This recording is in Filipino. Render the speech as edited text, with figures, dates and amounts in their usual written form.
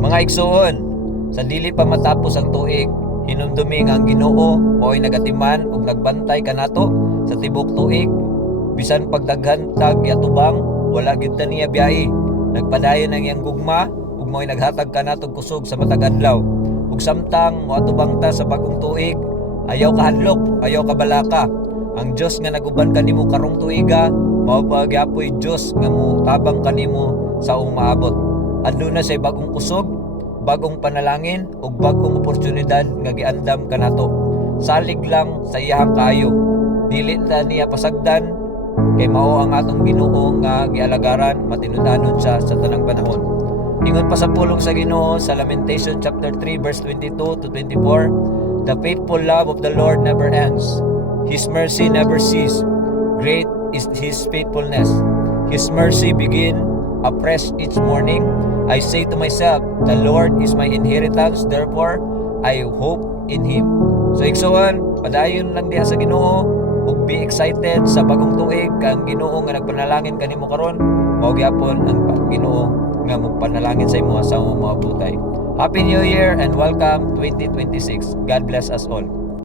Mga igsoon, sa dili pa matapos ang tuig, hinumdumi nga ang Ginoo mao'y nagatiman ug nagbantay kanato sa tibok tuig. Bisan pagdaghan tag yatubang, wala gyud ta niya biyahe. Nagpadayon ang iyang gugma ug mao'y naghatag kanatong kusog sa matag adlaw. Ug samtang moatubang ta sa bagong tuig, ayaw ka hadlok, ayaw ka balaka. Ang Dios nga naguban kanimo karong tuiga, mao pa gyapoy Dios nga motabang kanimo sa umaabot. Aduna say bagong kusog, bagong panalangin ug bagong oportunidad nga giandam kanato. Salig lang sa iyahang kaayo. Dili ta niya pasagdan kay mao ang atong Ginoo nga gialagaran, matinud-anon siya sa tanang panahon. Ingon pa sa pulong sa Ginoo sa Lamentation chapter 3 verse 22 to 24, "The faithful love of the Lord never ends. His mercy never ceases. Great is His faithfulness. His mercy begin afresh each morning. I say to myself, the Lord is my inheritance, therefore I hope in Him." So igsoon, padayon lang diha sa Ginoo ug be excited sa bagong tuig kang Ginoo nga nagpanalangin kanimo karon. Mao gyapon ang Ginoo nga magpanalangin sa imo sa mga butay. Happy New Year and welcome 2026. God bless us all.